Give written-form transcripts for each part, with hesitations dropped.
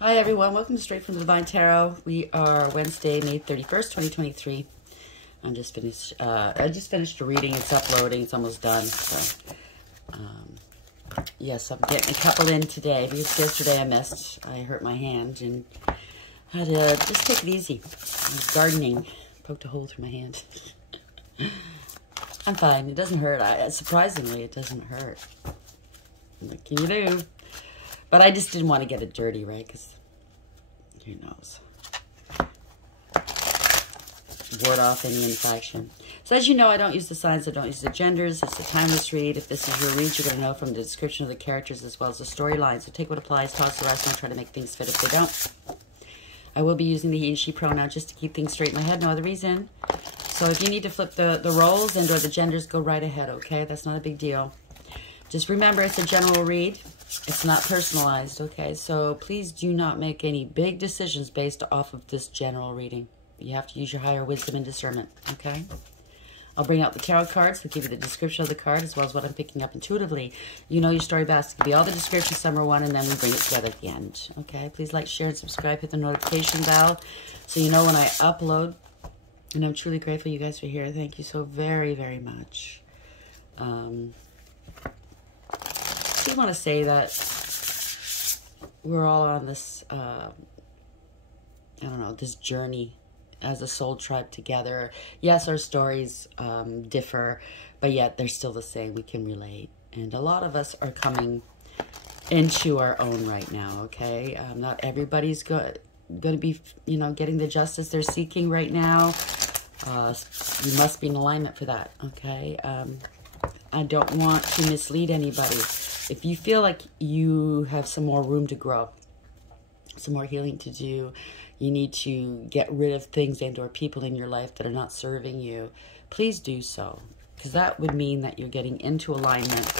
Hi everyone, welcome to Straight from the Divine Tarot. We are Wednesday, May 31st, 2023. I just finished a reading. It's uploading. It's almost done. So, yes, I'm getting a couple in today because yesterday I missed. I hurt my hand and had to just take it easy. I was gardening. Poked a hole through my hand. I'm fine. It doesn't hurt. Surprisingly, it doesn't hurt. What can you do? But I just didn't want to get it dirty, right? Because who knows? Ward off any infection. So as you know, I don't use the signs. I don't use the genders. It's a timeless read. If this is your read, you're going to know from the description of the characters as well as the storyline. So take what applies, toss the rest, and I'll try to make things fit if they don't. I will be using the he and she pronoun just to keep things straight in my head. No other reason. So if you need to flip the roles and or the genders, go right ahead, okay? That's not a big deal. Just remember, it's a general read. It's not personalized, okay? So please do not make any big decisions based off of this general reading. You have to use your higher wisdom and discernment, okay? I'll bring out the tarot cards to give you the description of the card as well as what I'm picking up intuitively. You know your story best. Give you all the descriptions, number one, and then we bring it together at the end, okay? Please like, share, and subscribe. Hit the notification bell so you know when I upload. And I'm truly grateful you guys are here. Thank you so very, very much. I want to say that we're all on this, I don't know, this journey as a soul tribe together. Yes, our stories differ, but yet they're still the same. We can relate. And a lot of us are coming into our own right now, okay? Not everybody's going to be, you know, getting the justice they're seeking right now. You must be in alignment for that, okay? I don't want to mislead anybody. If you feel like you have some more room to grow, some more healing to do, you need to get rid of things and or people in your life that are not serving you, please do so. Because that would mean that you're getting into alignment.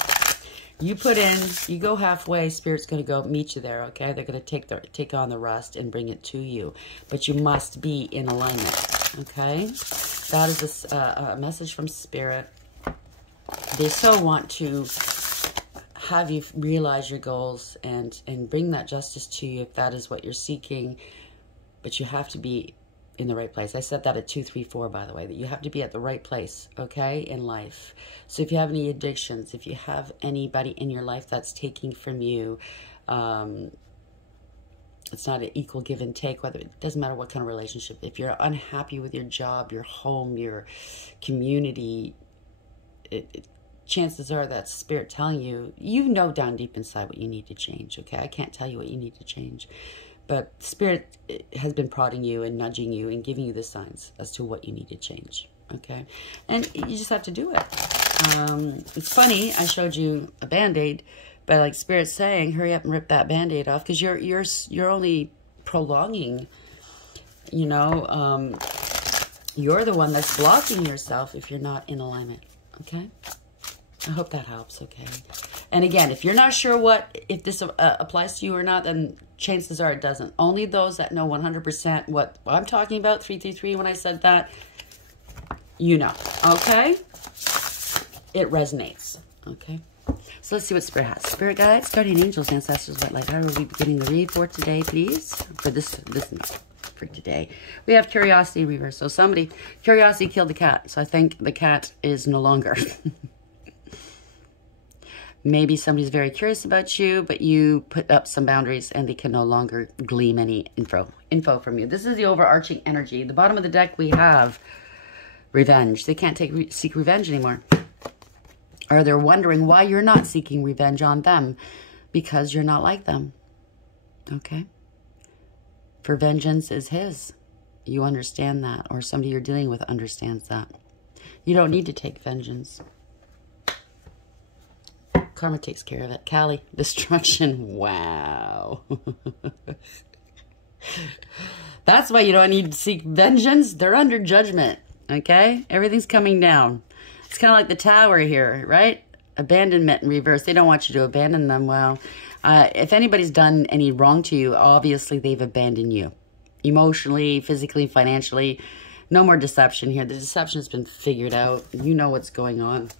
You put in, you go halfway, Spirit's going to go meet you there, okay? They're going to take on the rest and bring it to you. But you must be in alignment, okay? That is a message from Spirit. They so want to have you realize your goals and bring that justice to you if that is what you're seeking. But you have to be in the right place. I said that at 2, 3, 4, by the way, that you have to be at the right place, okay, in life. So if you have any addictions, if you have anybody in your life that's taking from you, it's not an equal give and take, whether it doesn't matter what kind of relationship. If you're unhappy with your job, your home, your community, chances are that's Spirit telling you, you know down deep inside what you need to change, okay? I can't tell you what you need to change. But Spirit has been prodding you and nudging you and giving you the signs as to what you need to change, okay? And you just have to do it. It's funny, I showed you a Band-Aid, but like Spirit's saying, hurry up and rip that Band-Aid off because you're only prolonging, you know, you're the one that's blocking yourself if you're not in alignment, okay? I hope that helps, okay? And again, if you're not sure if this applies to you or not, then chances are it doesn't. Only those that know 100% what I'm talking about, 333, when I said that, you know, okay? It resonates, okay? So let's see what Spirit has. Spirit guides, guardian angels, ancestors, white light. How are we beginning the read for today, please? For for today. We have curiosity reverse. So curiosity killed the cat. So I think the cat is no longer. Maybe somebody's very curious about you, but you put up some boundaries and they can no longer glean any info from you. This is the overarching energy. The bottom of the deck, we have revenge. They can't seek revenge anymore. Or they're wondering why you're not seeking revenge on them. Because you're not like them. Okay? For vengeance is his. You understand that. Or somebody you're dealing with understands that. You don't need to take vengeance. Karma takes care of it. Kali, destruction. Wow. That's why you don't need to seek vengeance. They're under judgment. Okay? Everything's coming down. It's kind of like the tower here, right? Abandonment in reverse. They don't want you to abandon them. Well, if anybody's done any wrong to you, obviously they've abandoned you. Emotionally, physically, financially. No more deception here. The deception has been figured out. You know what's going on.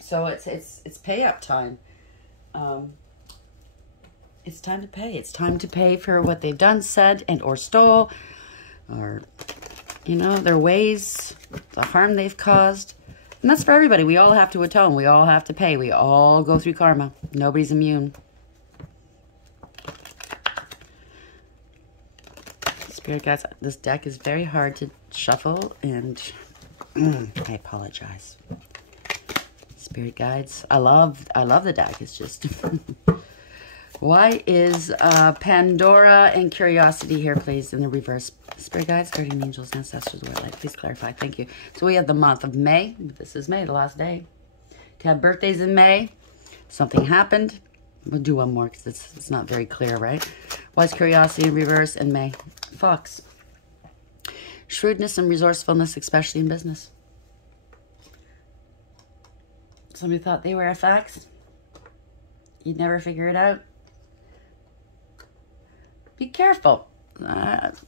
So it's pay up time. It's time to pay. It's time to pay for what they've done, said, and or stole, or, you know, their ways, the harm they've caused. And that's for everybody. We all have to atone. We all have to pay. We all go through karma. Nobody's immune. Spirit guides, this deck is very hard to shuffle, and I apologize. Spirit guides, I love the deck. It's just why is Pandora and Curiosity here, please, in the reverse? Spirit guides, guardian angels, ancestors, white light, please clarify. Thank you. So we have the month of May. This is May, the last day. To have birthdays in May, something happened. We'll do one more because it's not very clear, right? Why is Curiosity in reverse in May? Fox. Shrewdness and resourcefulness, especially in business. Somebody thought they were a fox. You'd never figure it out. Be careful.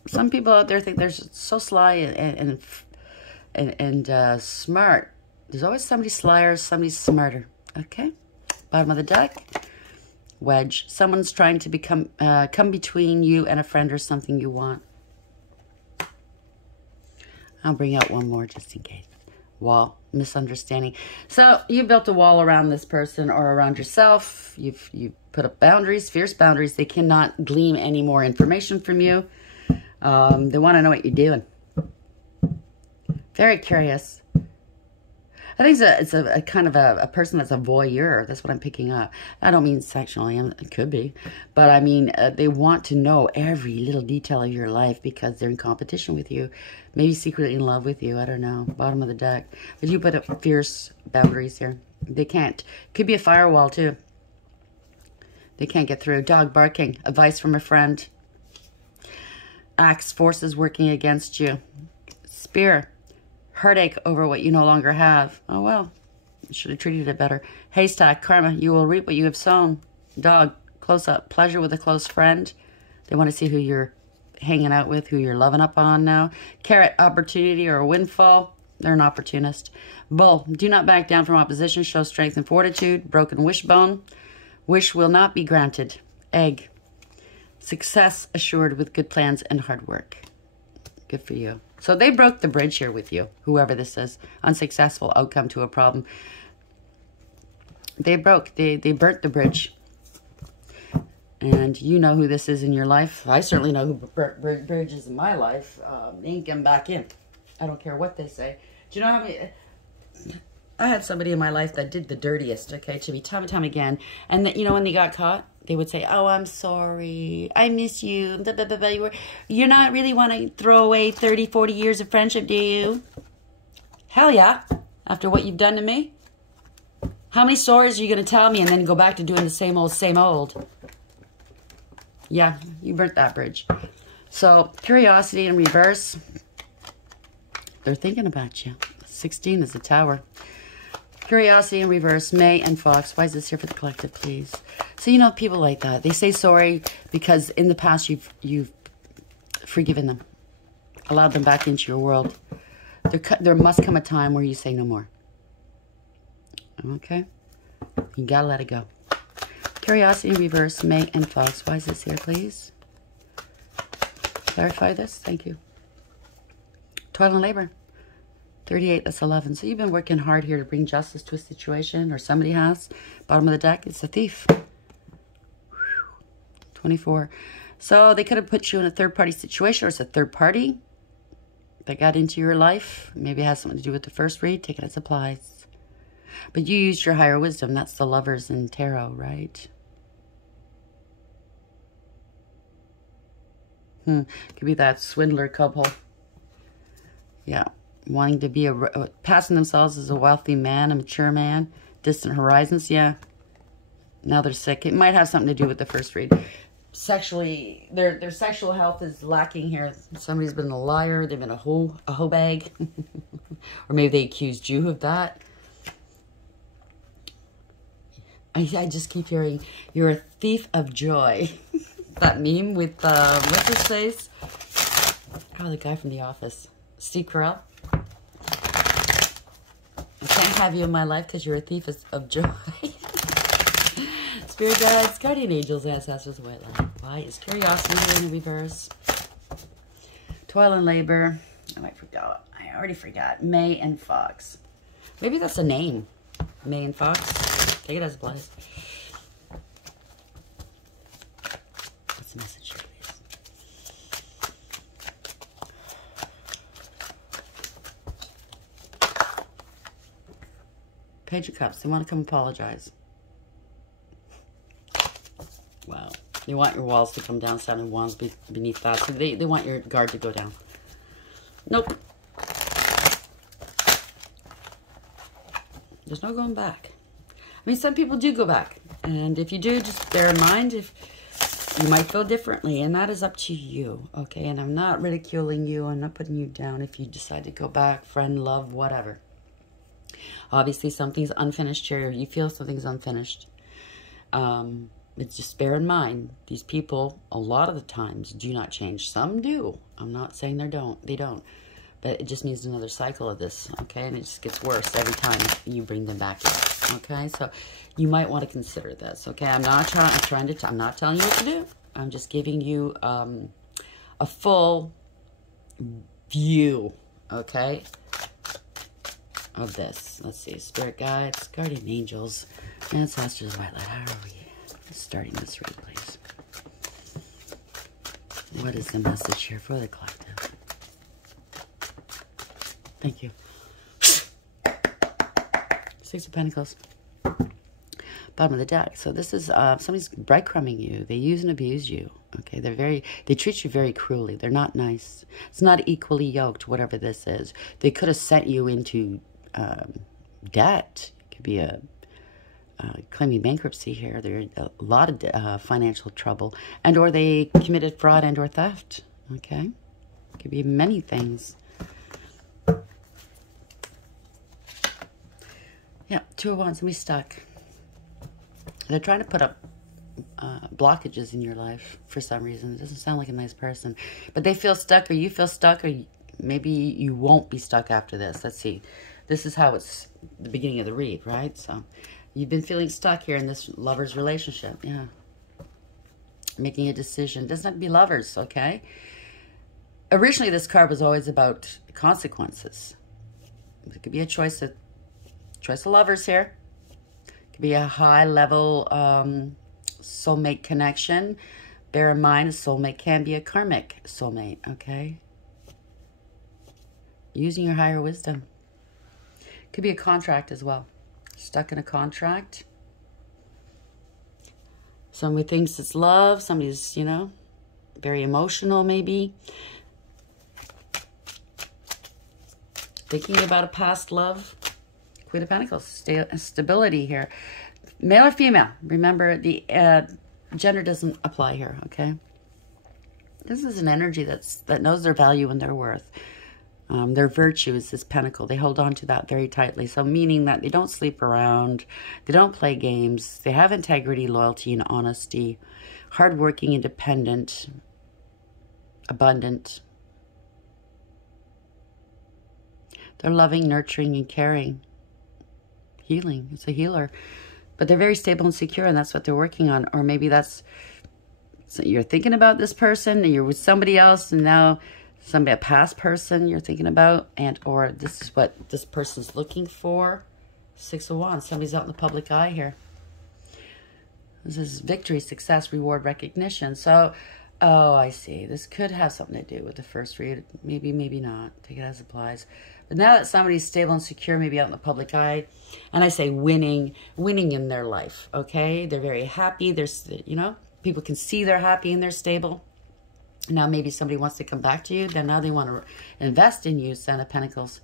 Some people out there think they're so sly and smart. There's always somebody slyer, somebody smarter. Okay? Bottom of the deck. Wedge. Someone's trying to come between you and a friend or something you want. I'll bring out one more just in case. Wall. Misunderstanding. So you built a wall around this person or around yourself. You've put up boundaries, fierce boundaries. They cannot glean any more information from you. They want to know what you're doing. Very curious. I think it's a kind of a person that's a voyeur. That's what I'm picking up. I don't mean sexually. It could be. But I mean, they want to know every little detail of your life because they're in competition with you. Maybe secretly in love with you. I don't know. Bottom of the deck. But you put up fierce boundaries here. They can't. Could be a firewall too. They can't get through. Dog barking. Advice from a friend. Axe. Forces working against you. Spear. Heartache over what you no longer have. Oh, well. You should have treated it better. Haystack. Karma. You will reap what you have sown. Dog. Close up. Pleasure with a close friend. They want to see who you're hanging out with, who you're loving up on now. Carrot. Opportunity or a windfall. They're an opportunist. Bull. Do not back down from opposition. Show strength and fortitude. Broken wishbone. Wish will not be granted. Egg. Success assured with good plans and hard work. Good for you. So they broke the bridge here with you, whoever this is. Unsuccessful outcome to a problem. They burnt the bridge. And you know who this is in your life. I certainly know who burnt bridges in my life. They ain't getting back in. I don't care what they say. Do you know how many... I had somebody in my life that did the dirtiest, okay, to me time and time again. And that, you know, when they got caught, they would say, oh, I'm sorry. I miss you. Blah, blah, blah, blah. You're not really want to throw away 30, 40 years of friendship, do you? Hell yeah. After what you've done to me. How many stories are you going to tell me and then go back to doing the same old, same old? Yeah, you burnt that bridge. So, Curiosity in reverse. They're thinking about you. 16 is the Tower. Curiosity in reverse, May and Fox. Why is this here for the collective, please? So you know people like that. They say sorry because in the past you've forgiven them, allowed them back into your world. There must come a time where you say no more. Okay, you gotta let it go. Curiosity in reverse, May and Fox. Why is this here, please? Clarify this. Thank you. Toil and labor. 38, that's 11. So you've been working hard here to bring justice to a situation, or somebody has. Bottom of the deck, it's a thief. 24. So they could have put you in a third-party situation, or it's a third party that got into your life. Maybe it has something to do with the first read. Take it as applies. But you used your higher wisdom. That's the Lovers in Tarot, right? Could be that swindler couple. Yeah. Wanting to be passing themselves as a wealthy man, a mature man, distant horizons, yeah. Now they're sick. It might have something to do with the first read. Sexually, their sexual health is lacking here. Somebody's been a liar. They've been a hoe bag, or maybe they accused you of that. I just keep hearing you're a thief of joy. That meme with what's his face? Oh, the guy from The Office, Steve Carell. I can't have you in my life because you're a thief of joy. Spirit Spirit guides, guardian angels, ancestors, white light. Why is curiosity here in the reverse? Toil and labor. Oh, I already forgot. May and Fox. Maybe that's a name. May and Fox. Take it as applies. What's the message here, please? Page of Cups. They want to come apologize. Wow. They want your walls to come down. Seven of Wands beneath that. So they want your guard to go down. Nope. There's no going back. I mean, some people do go back. And if you do, just bear in mind if you might feel differently. And that is up to you. Okay? And I'm not ridiculing you. I'm not putting you down if you decide to go back. Friend, love, whatever. Obviously, something's unfinished here. You feel something's unfinished. It's just bear in mind, these people, a lot of the times, do not change. Some do. I'm not saying they don't. But it just means another cycle of this, okay? And it just gets worse every time you bring them back in, okay? So you might want to consider this, okay? I'm not telling you what to do. I'm just giving you a full view, okay, of this. Let's see, spirit guides, guardian angels, ancestors, white light. How are we starting this read, please? What is the message here for the collective? Thank you. Six of Pentacles. Bottom of the deck. So this is somebody's breadcrumbing you. They use and abuse you. Okay, they treat you very cruelly. They're not nice. It's not equally yoked, whatever this is. They could have sent you into debt. It could be a claiming bankruptcy here. There's a lot of financial trouble, and or they committed fraud and or theft. Okay, it could be many things. Yeah, Two of Wands, somebody's stuck. They're trying to put up blockages in your life for some reason. It doesn't sound like a nice person, but they feel stuck, or you feel stuck, or maybe you won't be stuck after this. Let's see. This is how it's the beginning of the read, right? So you've been feeling stuck here in this lover's relationship. Yeah. Making a decision. It doesn't have to be lovers, okay? Originally, this card was always about consequences. It could be a choice of lovers here. It could be a high-level soulmate connection. Bear in mind, a soulmate can be a karmic soulmate, okay? Using your higher wisdom. Could be a contract as well. Stuck in a contract. Somebody thinks it's love. Somebody's, you know, very emotional maybe. Thinking about a past love. Queen of Pentacles. Stability here. Male or female. Remember, the gender doesn't apply here, okay? This is an energy that knows their value and their worth. Their virtue is this pentacle. They hold on to that very tightly. So meaning that they don't sleep around. They don't play games. They have integrity, loyalty, and honesty. Hardworking, independent, abundant. They're loving, nurturing, and caring. Healing. It's a healer. But they're very stable and secure, and that's what they're working on. Or maybe that's... So you're thinking about this person, and you're with somebody else, and now... a past person you're thinking about, and or this is what this person's looking for. Six of Wands. Somebody's out in the public eye here. This is victory, success, reward, recognition. So, oh, I see. This could have something to do with the first read. Maybe, maybe not. Take it as it applies. But now that somebody's stable and secure, maybe out in the public eye, and I say winning in their life, okay? They're very happy. There's, you know, people can see they're happy and they're stable. Now maybe somebody wants to come back to you. Then now they want to invest in you, Ten of Pentacles.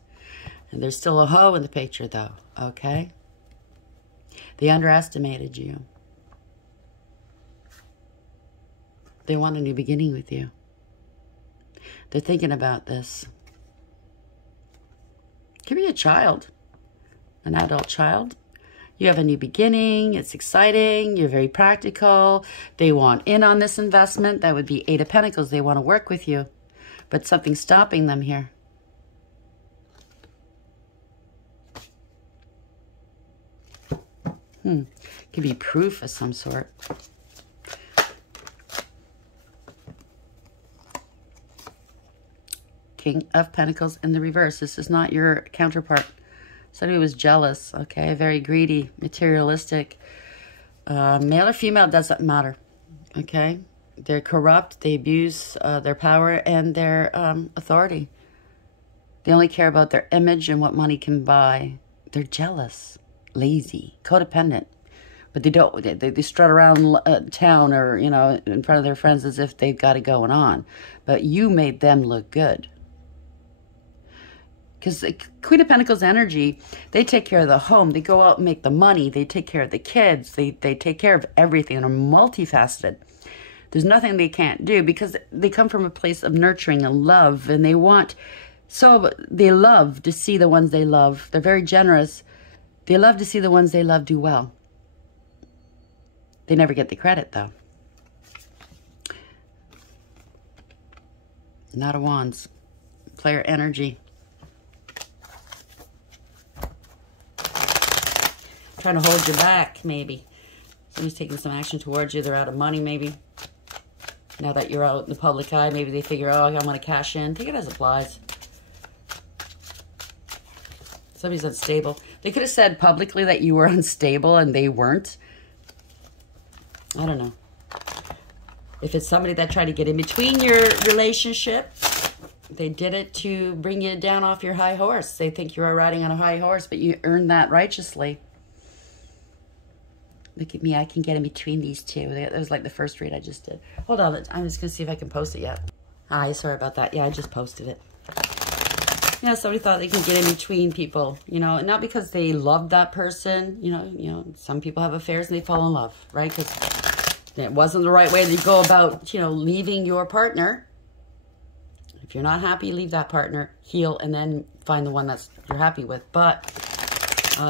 And there's still a hoe in the picture, though. Okay? They underestimated you. They want a new beginning with you. They're thinking about this. Could be a child. An adult child. You have a new beginning. It's exciting. You're very practical. They want in on this investment. That would be Eight of Pentacles. They want to work with you. But something's stopping them here. Could Could be proof of some sort. King of Pentacles in the reverse. This is not your counterpart. Somebody was jealous, okay? Very greedy, materialistic. Male or female, doesn't matter, okay? They're corrupt. They abuse their power and their authority. They only care about their image and what money can buy. They're jealous, lazy, codependent. But they don't. They strut around town or, you know, in front of their friends as if they've got it going on. But you made them look good. Because the Queen of Pentacles energy, they take care of the home. They go out and make the money. They take care of the kids. They take care of everything and are multifaceted. There's nothing they can't do because they come from a place of nurturing and love. And they want, so they love to see the ones they love. They're very generous. They love to see the ones they love do well. They never get the credit, though. Knight of Wands. Player energy. Trying to hold you back, maybe. Somebody's taking some action towards you. They're out of money, maybe. Now that you're out in the public eye, maybe they figure, oh, I want to cash in. Take it as applies. Somebody's unstable. They could have said publicly that you were unstable and they weren't. I don't know. If it's somebody that tried to get in between your relationship, they did it to bring you down off your high horse. They think you are riding on a high horse, but you earned that righteously. Look at me, I can get in between these two. That was like the first read I just did. Hold on, I'm just going to see if I can post it yet. Hi, sorry about that. Yeah, I just posted it. Yeah, somebody thought they can get in between people, you know, not because they love that person. You know, some people have affairs and they fall in love, right? Because it wasn't the right way to go about, you know, leaving your partner. If you're not happy, leave that partner, heal, and then find the one that's you're happy with. But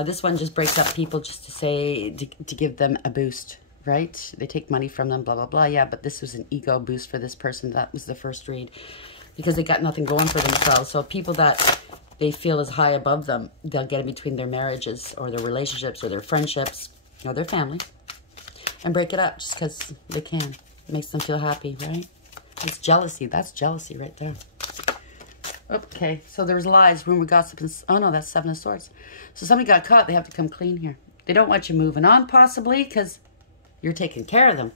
this one just breaks up people just to say, to give them a boost, right? They take money from them, blah, blah, blah. Yeah, but this was an ego boost for this person. That was the first read. Because they got nothing going for themselves. So people that they feel is high above them, they'll get in between their marriages or their relationships or their friendships or their family and break it up just because they can. It makes them feel happy, right? It's jealousy. That's jealousy right there. Okay, so there's lies, rumor, gossip, and... Oh, no, that's Seven of Swords. So somebody got caught. They have to come clean here. They don't want you moving on, possibly, because you're taking care of them.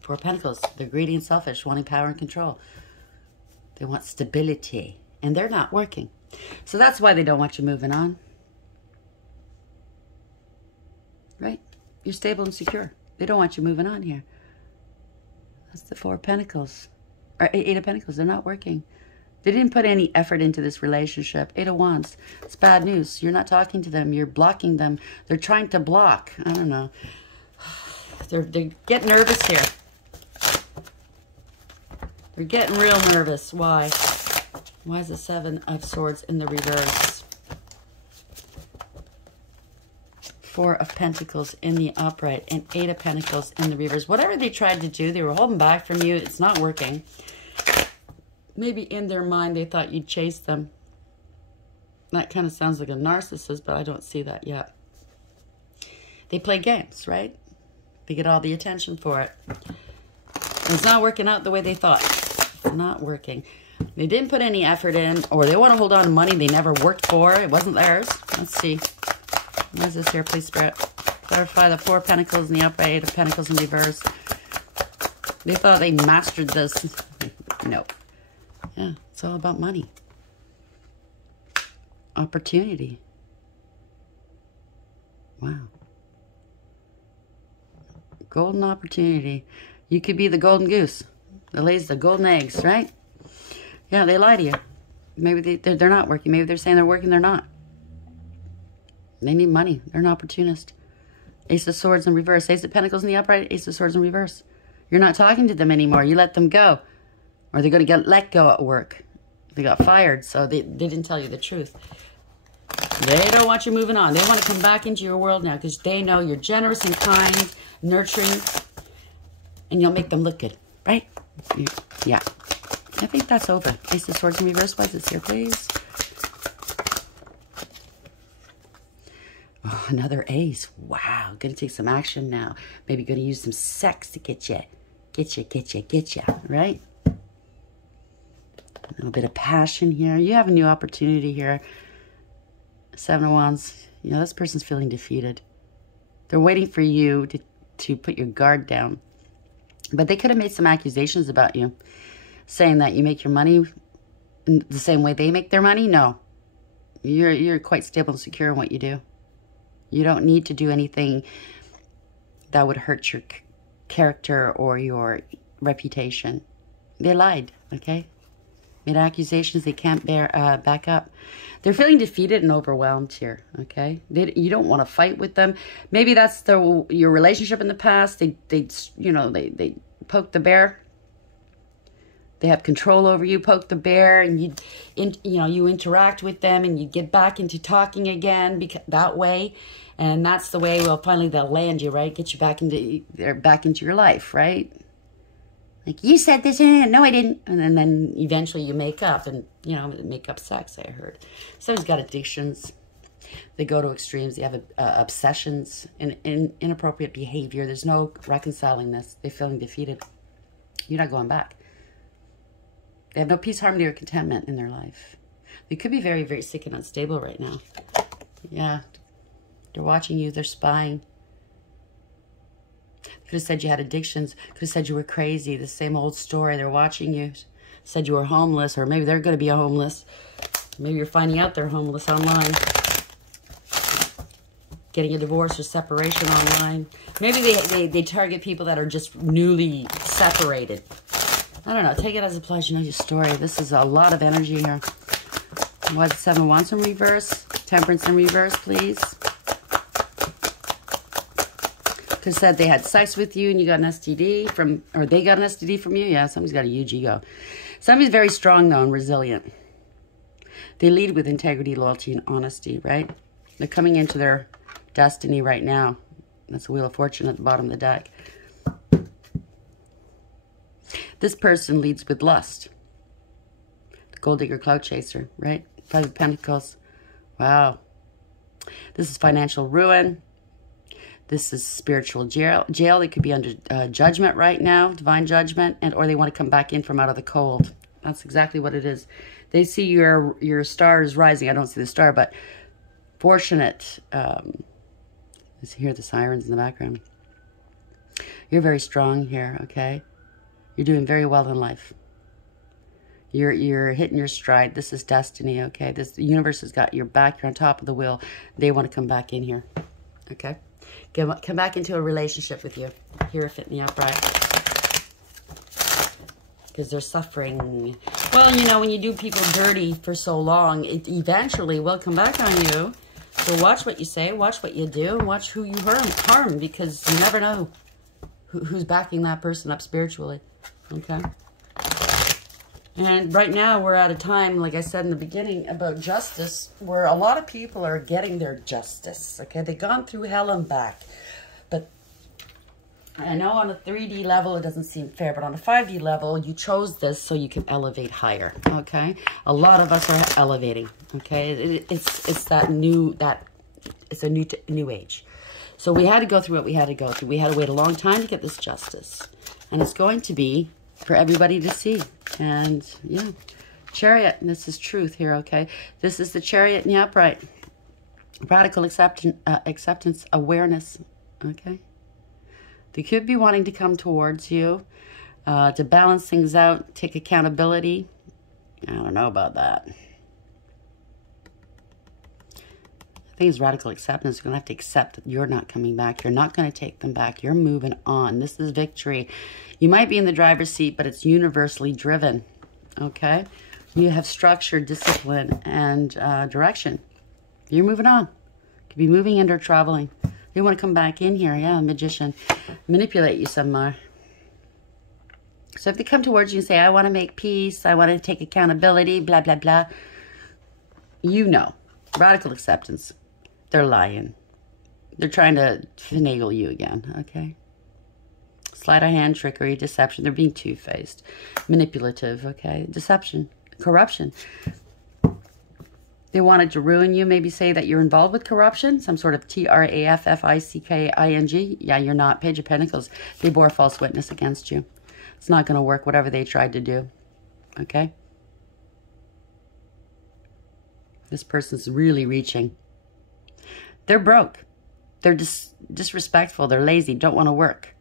Four of Pentacles. They're greedy and selfish, wanting power and control. They want stability, and they're not working. So that's why they don't want you moving on. Right? You're stable and secure. They don't want you moving on here. That's the Four of Pentacles. Or Eight of Pentacles. They're not working. They didn't put any effort into this relationship. Eight of Wands. It's bad news. You're not talking to them. You're blocking them. They're trying to block. I don't know. They're getting nervous here. They're getting real nervous. Why? Why is the Seven of Swords in the reverse? Four of Pentacles in the upright and Eight of Pentacles in the reverse. Whatever they tried to do, they were holding back from you. It's not working. Maybe in their mind they thought you'd chase them. That kind of sounds like a narcissist, but I don't see that yet. They play games, right? They get all the attention for it. And it's not working out the way they thought. It's not working. They didn't put any effort in, or they want to hold on to money they never worked for. It wasn't theirs. Let's see. What is this here? Please, Spirit. Clarify the Four of Pentacles in the upright, Eight of Pentacles in reverse. They thought they mastered this. No. Yeah, it's all about money. Opportunity. Wow. Golden opportunity. You could be the golden goose that lays the golden eggs, right? Yeah, they lie to you. Maybe they're not working. Maybe they're saying they're working, they're not. They need money. They're an opportunist. Ace of Swords in reverse. Ace of Pentacles in the upright. Ace of Swords in reverse. You're not talking to them anymore. You let them go. Or they're going to get let go at work. They got fired, so they didn't tell you the truth. They don't want you moving on. They want to come back into your world now because they know you're generous and kind, nurturing, and you'll make them look good, right? Yeah. I think that's over. Ace of Swords in reverse. Why is this here, please? Oh. another ace. Wow, gonna take some action now. Maybe gonna use some sex to get you, right? A little bit of passion here. You have a new opportunity here. Seven of Wands. You know, this person's feeling defeated. They're waiting for you to put your guard down. But they could have made some accusations about you, saying that you make your money in the same way they make their money. No. You're quite stable and secure in what you do. You don't need to do anything that would hurt your character or your reputation. They lied, okay? Made accusations they can't back up. They're feeling defeated and overwhelmed here, okay? You don't want to fight with them. Maybe that's your relationship in the past. They poke the bear. They have control over you, poke the bear, and you interact with them, and you get back into talking again that way, and that's the way. Well, finally they'll land you, right? Get you back into your life, right? Like, you said this, and no, I didn't, and then eventually you make up, and make up sex. I heard somebody's got addictions. They go to extremes. They have obsessions and inappropriate behavior. There's no reconciling this. They're feeling defeated. You're not going back. They have no peace, harmony, or contentment in their life. They could be very, very sick and unstable right now. Yeah. They're watching you. They're spying. Could have said you had addictions. Could have said you were crazy. The same old story. They're watching you. Said you were homeless, or maybe they're going to be a homeless. Maybe you're finding out they're homeless online. Getting a divorce or separation online. Maybe they target people that are just newly separated. I don't know. Take it as a pleasure. You know your story. This is a lot of energy here. Why the 7 of Wands in reverse? Temperance in reverse, please. Could have said they had sex with you and you got an STD or they got an STD from you. Yeah, somebody's got a huge ego. Somebody's very strong, though, and resilient. They lead with integrity, loyalty, and honesty, right? They're coming into their destiny right now. That's the Wheel of Fortune at the bottom of the deck. This person leads with lust. The gold digger, clout chaser, right? 5 of Pentacles. Wow. This is financial ruin. This is spiritual jail. They could be under judgment right now, divine judgment, or they want to come back in from out of the cold. That's exactly what it is. They see your star is rising. I don't see the star, but fortunate. Let's hear the sirens in the background. You're very strong here, okay? You're doing very well in life. You're hitting your stride. This is destiny, okay? The universe has got your back. You're on top of the wheel. They want to come back in here, okay? Come back into a relationship with you. Hierophant in the upright. Because they're suffering. Well, when you do people dirty for so long, it eventually will come back on you. So watch what you say, watch what you do, and watch who you harm, because you never know who's backing that person up spiritually. Okay? And right now we're at a time, like I said in the beginning, about justice, where a lot of people are getting their justice. Okay? They've gone through hell and back. But I know on a 3D level it doesn't seem fair, but on a 5D level, you chose this so you can elevate higher. Okay? A lot of us are elevating. Okay? It's a new age. So we had to go through what we had to go through. We had to wait a long time to get this justice. And it's going to be for everybody to see. And yeah, Chariot, and this is truth here, okay? This is the Chariot in the upright. Radical acceptance, awareness, okay? They could be wanting to come towards you to balance things out, take accountability. I don't know about that. I think it's radical acceptance. You're going to have to accept that you're not coming back. You're not going to take them back. You're moving on. This is victory. You might be in the driver's seat, but it's universally driven. Okay? You have structure, discipline, and direction. You're moving on. Could be moving and or traveling. They want to come back in here. Yeah, magician. Manipulate you some more. So if they come towards you and say, I want to make peace, I want to take accountability, blah, blah, blah. Radical acceptance. They're lying. They're trying to finagle you again, okay? Sleight of hand, trickery, deception. They're being two-faced. Manipulative, okay? Deception, corruption. They wanted to ruin you, maybe say that you're involved with corruption, some sort of trafficking. Yeah, you're not. Page of Pentacles. They bore false witness against you. It's not going to work, whatever they tried to do. Okay? This person's really reaching. They're broke. They're disrespectful. They're lazy. Don't want to work.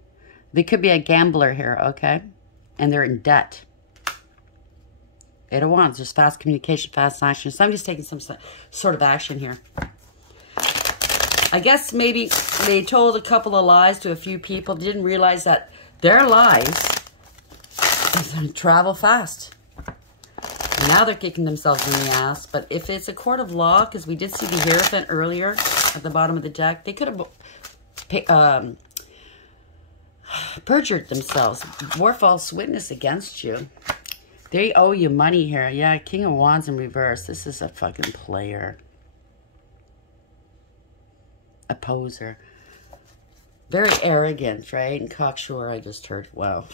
They could be a gambler here, okay? And they're in debt. Eight of Wands. There's fast communication, fast action. Somebody's taking some sort of action here. I guess maybe they told a couple of lies to a few people. Didn't realize that their lies travel fast. Now they're kicking themselves in the ass. But if it's a court of law, because we did see the Hierophant earlier at the bottom of the deck, they could have perjured themselves, bore false witness against you. They owe you money here. Yeah, King of Wands in reverse. This is a fucking player. A poser. Very arrogant, right? And cocksure, I just heard. Wow.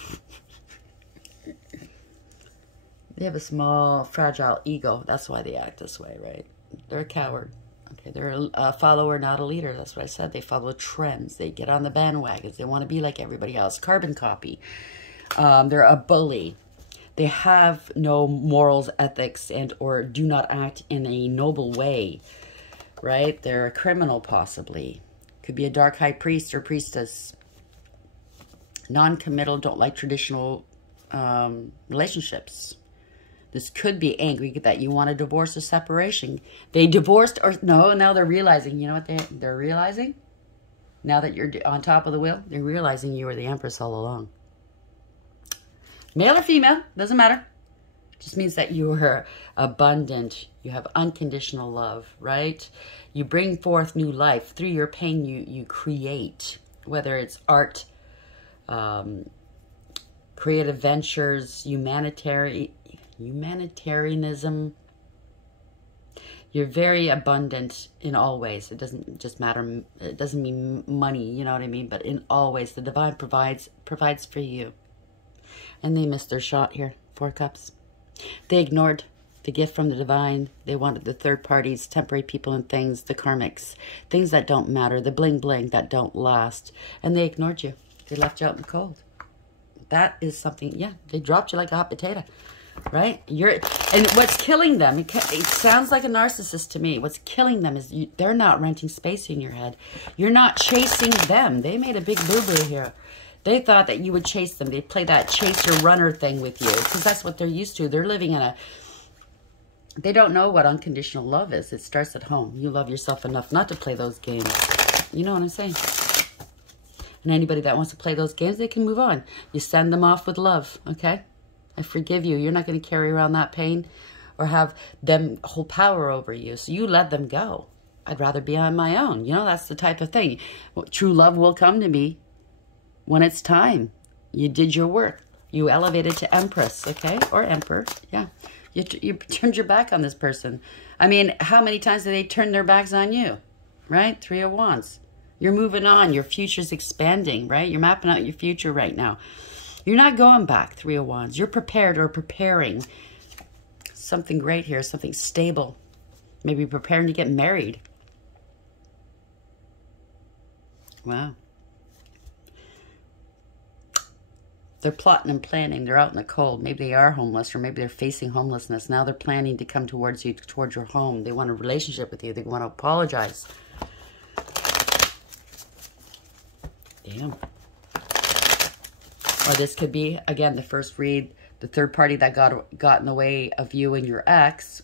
They have a small, fragile ego. That's why they act this way, right? They're a coward. Okay, they're a follower, not a leader. That's what I said. They follow trends. They get on the bandwagons. They want to be like everybody else. Carbon copy. They're a bully. They have no morals, ethics, and or do not act in a noble way, right? They're a criminal, possibly. Could be a dark high priest or priestess. Non-committal, don't like traditional relationships. This could be angry that you want a divorce or separation. They divorced or no, now they're realizing, you know what they're realizing? Now that you're on top of the wheel, they're realizing you were the Empress all along. Male or female, doesn't matter. Just means that you are abundant. You have unconditional love, right? You bring forth new life. Through your pain, you create. Whether it's art, creative ventures, humanitarianism. You're very abundant in all ways. It doesn't just matter. It doesn't mean money, you know what I mean? But in all ways, the divine provides for you. And they missed their shot here. 4 Cups. They ignored the gift from the divine. They wanted the third parties, temporary people and things, the karmics, things that don't matter, the bling bling that don't last. And they ignored you. They left you out in the cold. That is something, yeah, they dropped you like a hot potato, right? And what's killing them, it sounds like a narcissist to me. What's killing them is they're not renting space in your head. You're not chasing them. They made a big boo-boo here. They thought that you would chase them. They play that chaser-runner thing with you because that's what they're used to. They're living in they don't know what unconditional love is. It starts at home. You love yourself enough not to play those games. You know what I'm saying? And anybody that wants to play those games, they can move on. You send them off with love, okay? I forgive you. You're not going to carry around that pain or have them hold power over you. So you let them go. I'd rather be on my own. You know, that's the type of thing. True love will come to me when it's time. You did your work. You elevated to Empress, okay? Or Emperor, yeah. You turned your back on this person. I mean, how many times did they turn their backs on you? Right? 3 of Wands. You're moving on. Your future's expanding, right? You're mapping out your future right now. You're not going back, 3 of Wands. You're prepared or preparing something great here, something stable. Maybe preparing to get married. Wow. They're plotting and planning. They're out in the cold. Maybe they are homeless or maybe they're facing homelessness. Now they're planning to come towards you, towards your home. They want a relationship with you. They want to apologize. Damn. Or this could be, again, the first read, the third party that got in the way of you and your ex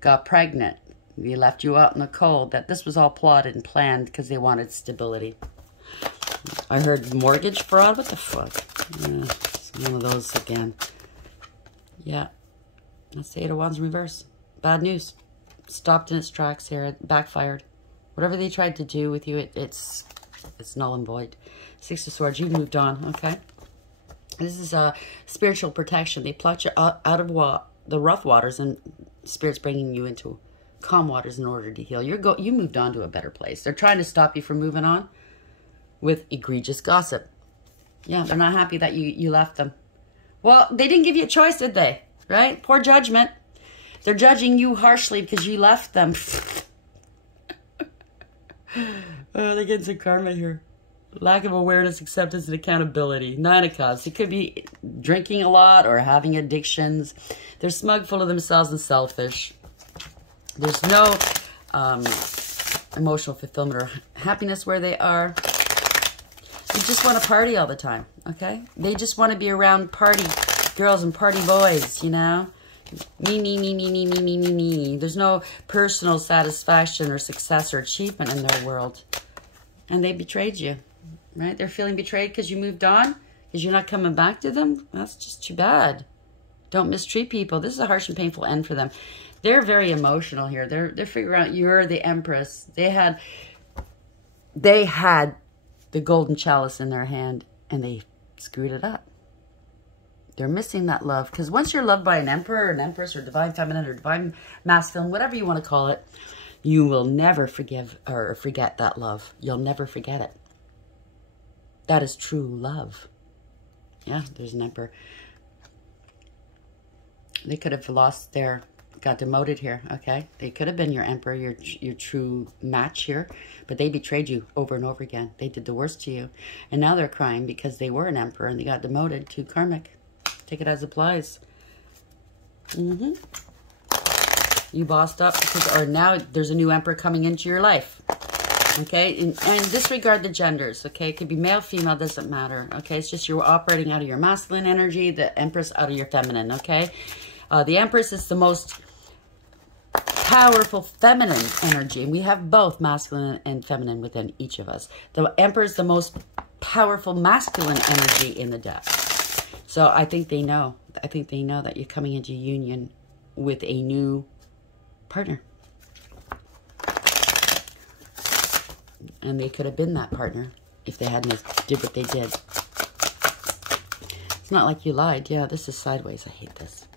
got pregnant. They left you out in the cold. That this was all plotted and planned because they wanted stability. I heard mortgage fraud. What the fuck? It's one of those again. Yeah. That's the 8 of Wands in reverse. Bad news. Stopped in its tracks here. It backfired. Whatever they tried to do with you, it's null and void. 6 of Swords. You've moved on. Okay. This is a spiritual protection. They plucked you out of the rough waters, and Spirit's bringing you into calm waters in order to heal. You moved on to a better place. They're trying to stop you from moving on with egregious gossip. Yeah, they're not happy that you left them. Well, they didn't give you a choice, did they? Right? Poor judgment. They're judging you harshly because you left them. They're getting some karma here. Lack of awareness, acceptance, and accountability. 9 of Cups. It could be drinking a lot or having addictions. They're smug, full of themselves, and selfish. There's no emotional fulfillment or happiness where they are. They just want to party all the time, okay? They just want to be around party girls and party boys, you know? Me, me, me, me, me, me, me, me, me. There's no personal satisfaction or success or achievement in their world. And they betrayed you, right? They're feeling betrayed because you moved on, because you're not coming back to them. That's just too bad. Don't mistreat people. This is a harsh and painful end for them. They're very emotional here. They're figuring out you're the Empress. They had the golden chalice in their hand, and they screwed it up. They're missing that love. Because once you're loved by an emperor, or an empress, or divine feminine, or divine masculine, whatever you want to call it, you will never forgive or forget that love. You'll never forget it. That is true love. Yeah, there's an emperor. They could have got demoted here, okay? They could have been your emperor, your true match here, but they betrayed you over and over again. They did the worst to you. And now they're crying because they were an emperor and they got demoted to karmic. Take it as applies. You bossed up or now there's a new emperor coming into your life. Okay, and disregard the genders, okay? It could be male, female, doesn't matter, okay? It's just you're operating out of your masculine energy, the Empress out of your feminine, okay? The Empress is the most powerful feminine energy, and we have both masculine and feminine within each of us. The Emperor is the most powerful masculine energy in the deck. So I think they know. I think they know that you're coming into union with a new partner. And they could have been that partner if they hadn't did what they did. It's not like you lied. Yeah, this is sideways. I hate this.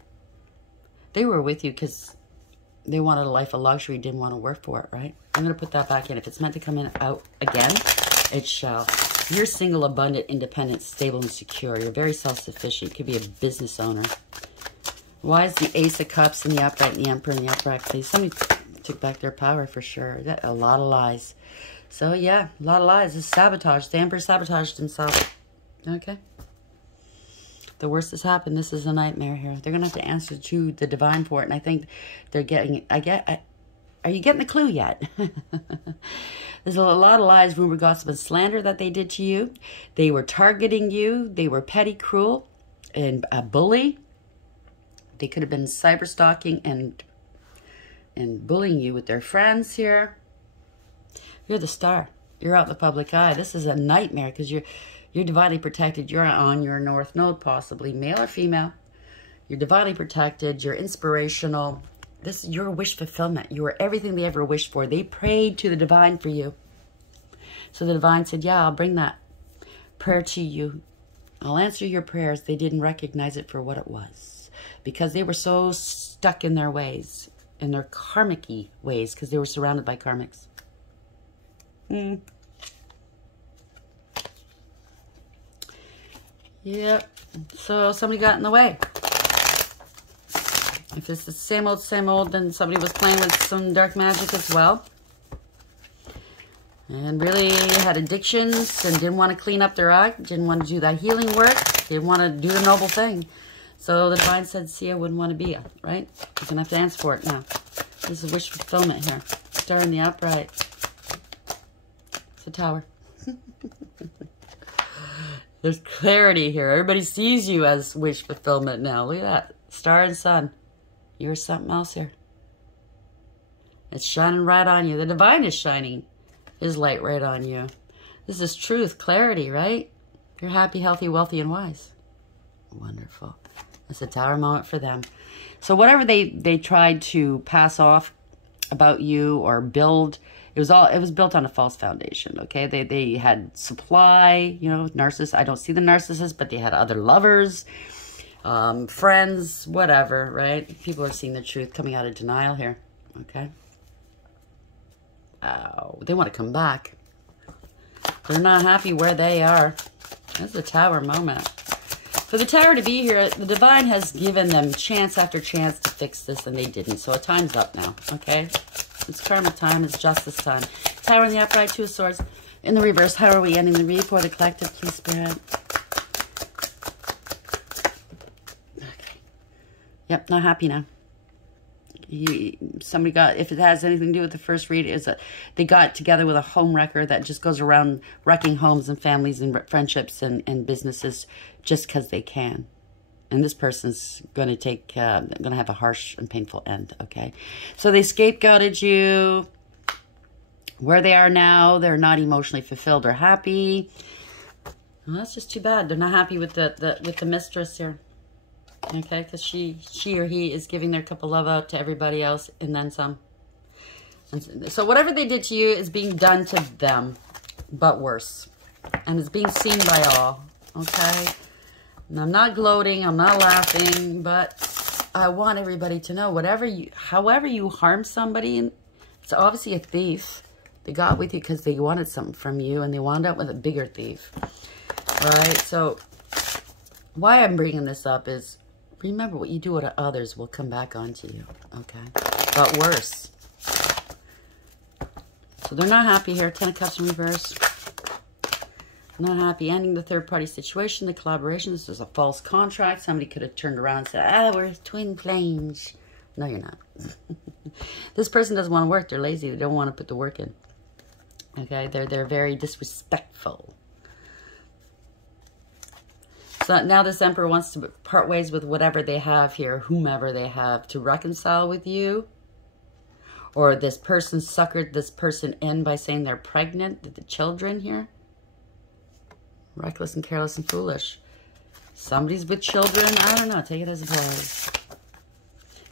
They were with you because they wanted a life of luxury, didn't want to work for it, right? I'm going to put that back in. If it's meant to come in out again, it shall. You're single, abundant, independent, stable, and secure. You're very self-sufficient. You could be a business owner. Why is the Ace of Cups and the upright and the Emperor and the upright? Somebody took back their power for sure. A lot of lies. So, yeah, a lot of lies. It's sabotage. The Emperor sabotaged himself. Okay. The worst has happened. This is a nightmare here. They're going to have to answer to the divine for it. And I think they're getting... Are you getting the clue yet? There's a lot of lies, rumor, gossip, and slander that they did to you. They were targeting you. They were petty, cruel, and a bully. They could have been cyber stalking and bullying you with their friends here. You're the star. You're out in the public eye. This is a nightmare because you're divinely protected. You're on your north node, possibly male or female. You're divinely protected. You're inspirational. This is your wish fulfillment. You were everything they ever wished for. They prayed to the divine for you. So the divine said, yeah, I'll bring that prayer to you. I'll answer your prayers. They didn't recognize it for what it was because they were so stuck in their ways, in their karmic-y ways, because they were surrounded by karmics. Yep. So somebody got in the way. If it's the same old, then somebody was playing with some dark magic as well. And really had addictions and didn't want to clean up their act, didn't want to do that healing work, didn't want to do the noble thing. So the divine said, see, I wouldn't want to be you, right? You're going to have to answer for it now. This is wish fulfillment here. Star in the upright. It's a tower. There's clarity here. Everybody sees you as wish fulfillment now. Look at that. Star and sun. You're something else here. It's shining right on you. The divine is shining his light right on you. This is truth, clarity, right? You're happy, healthy, wealthy, and wise. Wonderful. That's a tower moment for them. So whatever they tried to pass off about you or build, it was built on a false foundation, okay? They had supply, you know, narcissists. I don't see the narcissist, but they had other lovers, friends, whatever, right? People are seeing the truth coming out of denial here, okay? They want to come back. They're not happy where they are. That's a tower moment. For the Tower to be here, the Divine has given them chance after chance to fix this, and they didn't. So time's up now, okay? It's karma time. It's justice time. Tower in the upright, 2 of Swords. In the reverse, how are we ending the read for the collective, please, Spirit? Okay. Yep, not happy now. Somebody got, if it has anything to do with the first read, is that they got together with a home wrecker that just goes around wrecking homes and families and friendships and businesses just because they can. And this person's going to have a harsh and painful end, okay? So they scapegoated you. Where they are now, they're not emotionally fulfilled or happy. Well, that's just too bad. They're not happy with the mistress here. Okay, because she or he is giving their cup of love out to everybody else and then some. And so whatever they did to you is being done to them, but worse. And it's being seen by all, okay? And I'm not gloating, I'm not laughing, but I want everybody to know however you harm somebody, it's obviously a thief. They got with you because they wanted something from you and they wound up with a bigger thief. All right, so why I'm bringing this up is remember what you do to others will come back onto you, okay? But worse. So they're not happy here. 10 of Cups in reverse. Not happy. Ending the third-party situation, the collaboration. This is a false contract. Somebody could have turned around and said, we're twin flames. No, you're not. This person doesn't want to work. They're lazy. They don't want to put the work in. Okay? They're very disrespectful. So now this Emperor wants to part ways with whatever they have here, whomever they have, to reconcile with you. Or this person suckered this person in by saying they're pregnant, the children here. Reckless and careless and foolish. Somebody's with children. I don't know. Take it as it applies.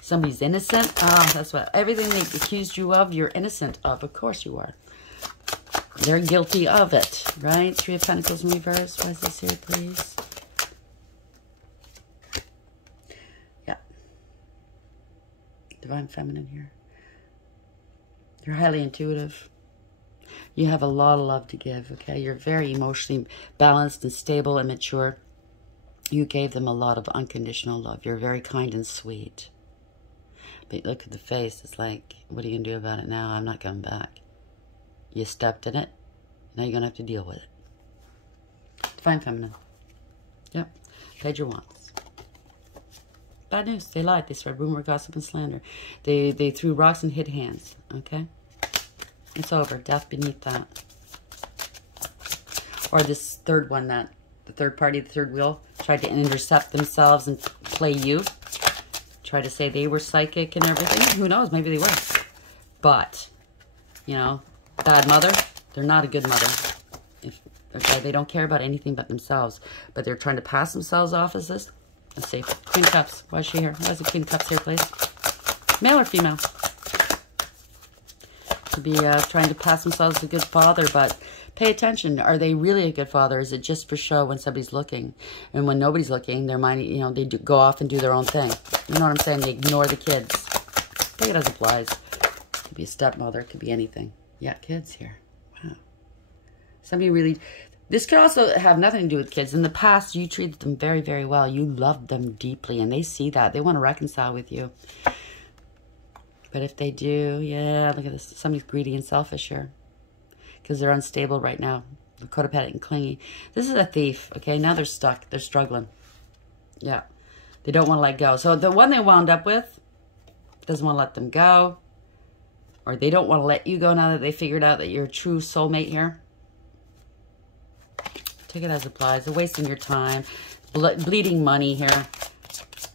Somebody's innocent. That's what. Everything they accused you of, you're innocent of. Of course you are. They're guilty of it, right? 3 of Pentacles in reverse. Why is this here, please? Yeah. Divine Feminine here. You're highly intuitive. You have a lot of love to give, okay? You're very emotionally balanced and stable and mature. You gave them a lot of unconditional love. You're very kind and sweet. But look at the face. It's like, what are you going to do about it now? I'm not coming back. You stepped in it. Now you're going to have to deal with it. Divine Feminine. Yep. Page your Wands. Bad news. They lied. They spread rumor, gossip, and slander. They threw rocks and hid hands. Okay? It's over. Death beneath that. Or this third one, that the third party, the third wheel, tried to intercept themselves and play you. Try to say they were psychic and everything. Who knows? Maybe they were. But, you know, bad mother. They're not a good mother. Okay, they don't care about anything but themselves. But they're trying to pass themselves off as this. Let's see. Queen of Cups. Why is she here? Why is the Queen of Cups here, please? Male or female? To be trying to pass themselves as a good father, but pay attention. Are they really a good father? Is it just for show when somebody's looking? And when nobody's looking, their mind, you know, they go off and do their own thing. You know what I'm saying? They ignore the kids. Take it as it applies. Could be a stepmother. Could be anything. Yeah, kids here. Wow. Somebody really... This could also have nothing to do with kids. In the past, you treated them very, very well. You loved them deeply, and they see that. They want to reconcile with you. But if they do, yeah, look at this. Somebody's greedy and selfish here. Because they're unstable right now. They're codependent and clingy. This is a thief, okay? Now they're stuck. They're struggling. Yeah. They don't want to let go. So the one they wound up with doesn't want to let them go. Or they don't want to let you go now that they figured out that you're a true soulmate here. Take it as it applies. They're wasting your time. Bleeding money here.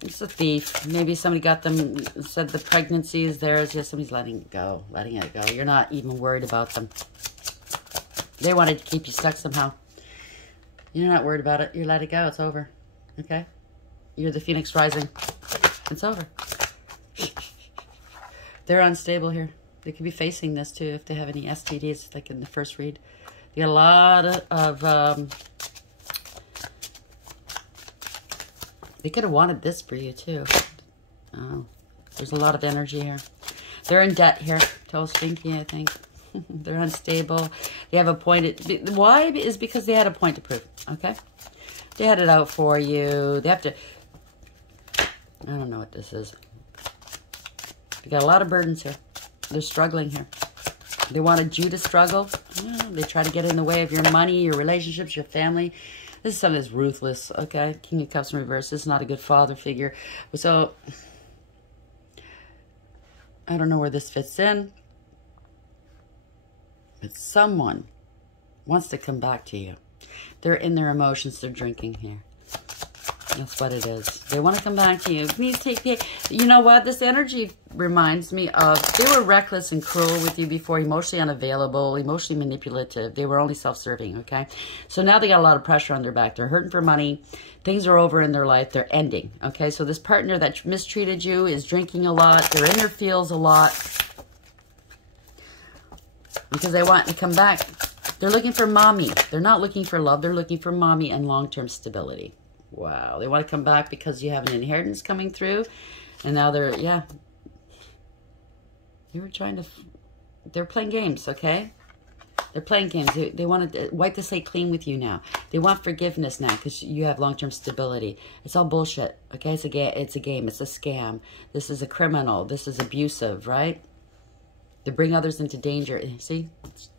It's a thief. Maybe somebody got them, said the pregnancy is theirs. Yeah, somebody's letting it go. Letting it go. You're not even worried about them. They wanted to keep you stuck somehow. You're not worried about it. You let it go. It's over. Okay? You're the Phoenix rising. It's over. They're unstable here. They could be facing this too if they have any STDs, like in the first read. They got a lot of they could have wanted this for you too. Oh, there's a lot of energy here. They're in debt here. Total stinky, I think. They're unstable. They have a point. Why is because they had a point to prove. Okay. They had it out for you. They have to... I don't know what this is. They got a lot of burdens here. They're struggling here. They wanted you to struggle. They try to get in the way of your money, your relationships, your family. This is something that's ruthless, okay? King of Cups in reverse. This is not a good father figure. So, I don't know where this fits in. But someone wants to come back to you. They're in their emotions. They're drinking here. That's what it is. They want to come back to you. Please take the... You know what? This energy reminds me of... They were reckless and cruel with you before. Emotionally unavailable. Emotionally manipulative. They were only self-serving, okay? So now they got a lot of pressure on their back. They're hurting for money. Things are over in their life. They're ending, okay? So this partner that mistreated you is drinking a lot. They're in their feels a lot. Because they want to come back. They're looking for mommy. They're not looking for love. They're looking for mommy and long-term stability. Wow. They want to come back because you have an inheritance coming through. And now they're, yeah. You were trying to, they're playing games, okay? They're playing games. They want to wipe the slate clean with you now. They want forgiveness now because you have long-term stability. It's all bullshit, okay? It's a game. It's a scam. This is a criminal. This is abusive, right? They bring others into danger. See?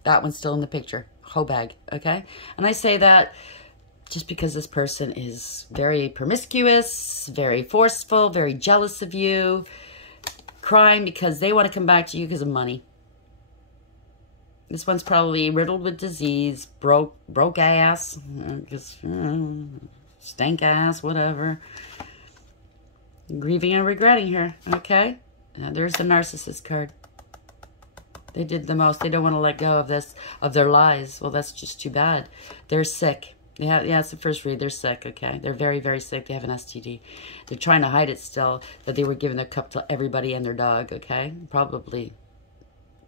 That one's still in the picture. Hoe bag, okay? And I say that just because this person is very promiscuous, very forceful, very jealous of you, crying because they want to come back to you because of money. This one's probably riddled with disease, broke ass, stank ass, whatever. Grieving and regretting here, okay? Now there's the narcissist card. They did the most. They don't want to let go of this, of their lies. Well, that's just too bad. They're sick. Yeah, it's the first read. They're sick, okay? They're very, very sick. They have an STD. They're trying to hide it still, that they were giving their cup to everybody and their dog, okay? Probably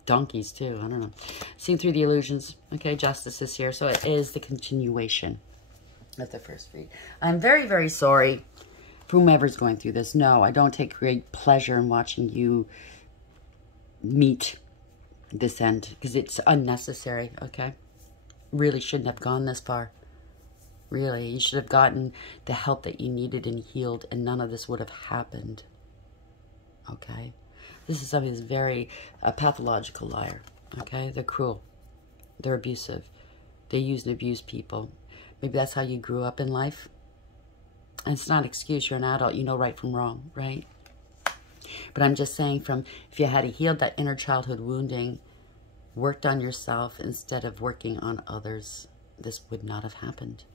donkeys, too. I don't know. Seeing through the illusions, okay? Justice is here. So it is the continuation of the first read. I'm very, very sorry for whomever's going through this. No, I don't take great pleasure in watching you meet this end because it's unnecessary, okay? Really shouldn't have gone this far. Really, you should have gotten the help that you needed and healed, and none of this would have happened. Okay? This is somebody that's very a pathological liar. Okay? They're cruel. They're abusive. They use and abuse people. Maybe that's how you grew up in life. And it's not an excuse. You're an adult. You know right from wrong, right? But I'm just saying, from if you had healed that inner childhood wounding, worked on yourself instead of working on others, this would not have happened.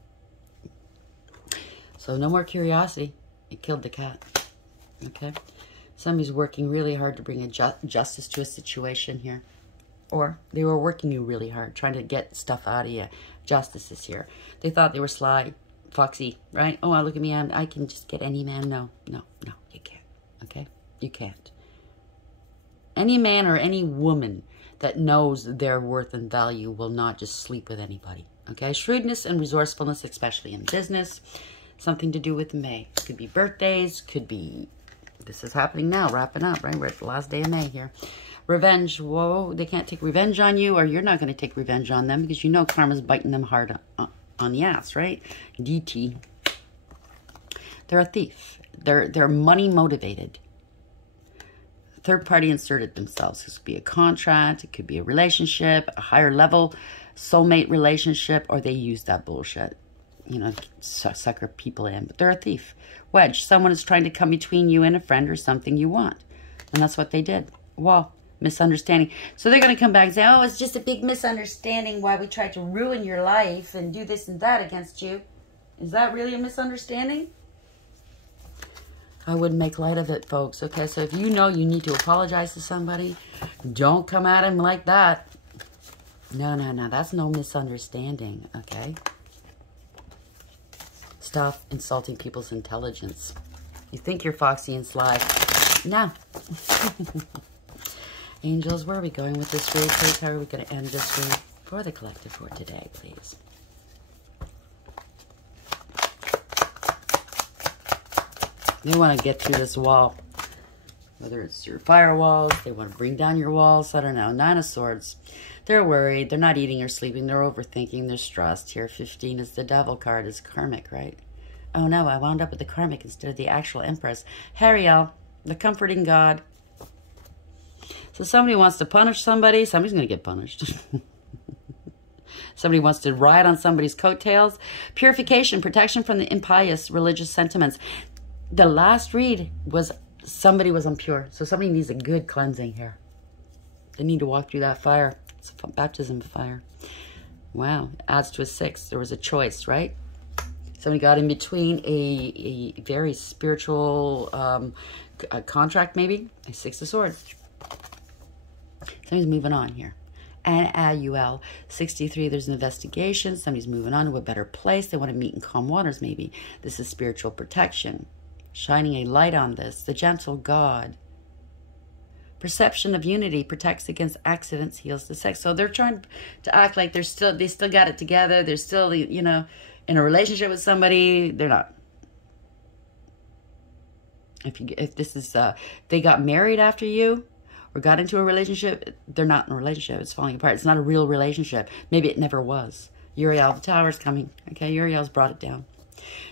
So no more curiosity. It killed the cat. Okay? Somebody's working really hard to bring a justice to a situation here. Or they were working you really hard, trying to get stuff out of you. Justice is here. They thought they were sly, foxy, right? Oh, look at me. I can just get any man. No, you can't. Okay? You can't. Any man or any woman that knows their worth and value will not just sleep with anybody. Okay? Shrewdness and resourcefulness, especially in business. Something to do with May. Could be birthdays. Could be... This is happening now. Wrapping up, right? We're at the last day of May here. Revenge. Whoa. They can't take revenge on you, or you're not going to take revenge on them because you know karma's biting them hard on the ass, right? DT. They're a thief. They're money motivated. Third party inserted themselves. This could be a contract. It could be a relationship, a higher level soulmate relationship, or they use that bullshit. You know, sucker people in. But they're a thief. Wedge. Someone is trying to come between you and a friend or something you want. And that's what they did. Well, misunderstanding. So they're going to come back and say, oh, it's just a big misunderstanding why we tried to ruin your life and do this and that against you. Is that really a misunderstanding? I wouldn't make light of it, folks. Okay, so if you know you need to apologize to somebody, don't come at him like that. No. That's no misunderstanding, okay? Stop insulting people's intelligence. You think you're foxy and sly. No. Angels, where are we going with this read, please? How are we going to end this read for the collective for today, please? They want to get through this wall. Whether it's your firewalls, they want to bring down your walls. I don't know. Nine of Swords. They're worried. They're not eating or sleeping. They're overthinking. They're stressed. Here, 15 is the devil card. Is karmic, right? Oh no, I wound up with the karmic instead of the actual Empress. Hariel, the comforting God. So somebody wants to punish somebody. Somebody's going to get punished. Somebody wants to ride on somebody's coattails. Purification, protection from the impious religious sentiments. The last read was somebody was impure. So somebody needs a good cleansing here. They need to walk through that fire. It's a baptism of fire. Wow. Adds to a 6. There was a choice, right? Somebody got in between a very spiritual a contract, maybe. A 6 of Swords. Somebody's moving on here. And Aul 63, there's an investigation. Somebody's moving on to a better place. They want to meet in calm waters, maybe. This is spiritual protection. Shining a light on this. The gentle God. Perception of unity protects against accidents, heals the sex. So they're trying to act like they still got it together. They're still, you know, in a relationship with somebody. They're not. If this is they got married after you, or got into a relationship, they're not in a relationship. It's falling apart. It's not a real relationship. Maybe it never was. Uriel, the tower's coming. Okay, Uriel's brought it down.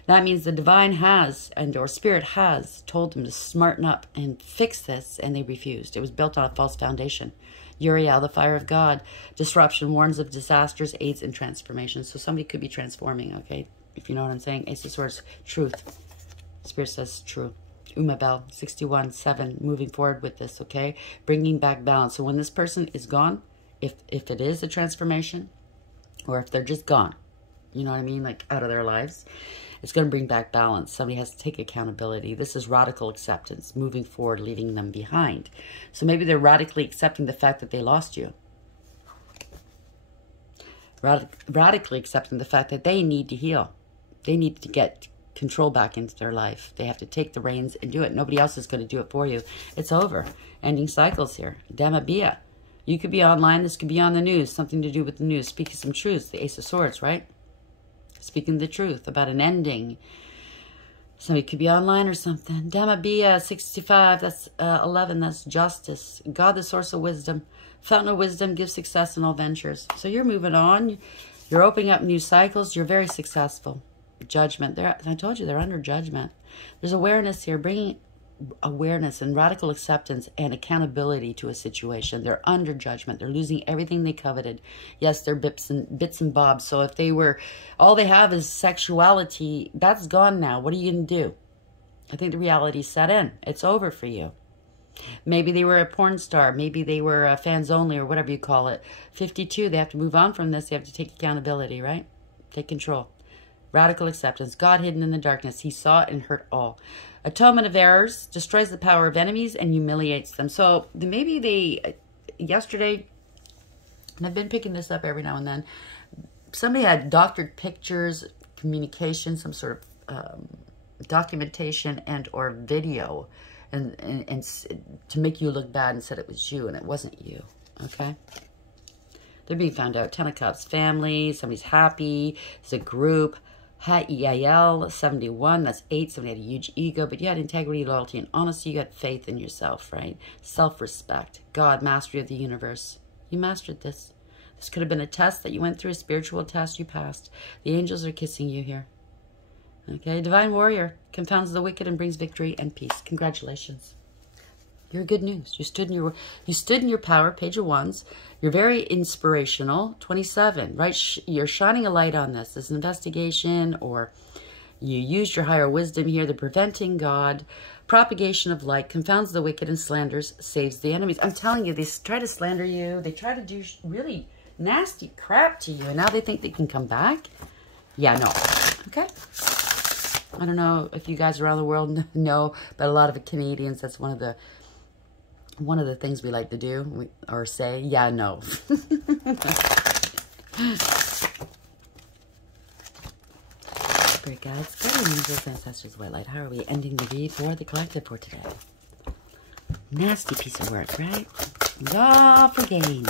That means the divine has, or spirit has, told them to smarten up and fix this, and they refused. It was built on a false foundation. Uriel, the fire of God. Disruption, warns of disasters, aids in transformation. So somebody could be transforming, okay? If you know what I'm saying. Ace of Swords, truth. Spirit says true. Umabel, 61, 7, moving forward with this, okay? Bringing back balance. So when this person is gone, if it is a transformation, or if they're just gone, you know what I mean, like out of their lives, it's going to bring back balance. Somebody has to take accountability. This is radical acceptance, moving forward, leaving them behind. So maybe they're radically accepting the fact that they lost you. Radically accepting the fact that they need to heal. They need to get control back into their life. They have to take the reins and do it. Nobody else is going to do it for you. It's over. Ending cycles here. Damabia. You could be online. This could be on the news. Something to do with the news. Speaking some truths. The Ace of Swords, right? Speaking the truth about an ending. Somebody could be online or something. Damabia, 65. That's 11. That's justice. God, the source of wisdom. Fountain of wisdom gives success in all ventures. So you're moving on. You're opening up new cycles. You're very successful. Judgment. I told you they're under judgment. There's awareness here, bringing awareness and radical acceptance and accountability to a situation. They're under judgment. They're losing everything they coveted. Yes, they're bits and bobs. So if they were, all they have is sexuality, that's gone now. What are you going to do? I think the reality set in. It's over for you. Maybe they were a porn star. Maybe they were fans only or whatever you call it. 52, they have to move on from this. They have to take accountability, right? Take control. Radical acceptance. God hidden in the darkness. He saw it and heard all. Atonement of errors. Destroys the power of enemies and humiliates them. So maybe they, yesterday, and I've been picking this up every now and then, somebody had doctored pictures, communication, some sort of documentation and or video and to make you look bad and said it was you and it wasn't you. Okay? They're being found out. 10 of Cups. Family. Somebody's happy. It's a group. Ha-E-I-L, 71, that's 8. Somebody had a huge ego, but you had integrity, loyalty, and honesty. You got faith in yourself, right? Self-respect. God, mastery of the universe. You mastered this. This could have been a test that you went through, a spiritual test you passed. The angels are kissing you here. Okay, Divine Warrior confounds the wicked and brings victory and peace. Congratulations. You're good news. You stood in your power, Page of Wands. You're very inspirational. 27, right? You're shining a light on this. This investigation, or you used your higher wisdom here. The preventing God, propagation of light, confounds the wicked and slanders, saves the enemies. I'm telling you, they try to slander you. They try to do really nasty crap to you, and now they think they can come back? Yeah, no. Okay? I don't know if you guys around the world know, but a lot of Canadians, that's one of the things we like to do or say. Yeah, no. Spirit guides, guardian angels, ancestors, white light. How are we ending the read for the collective for today? Nasty piece of work, right? All for gain.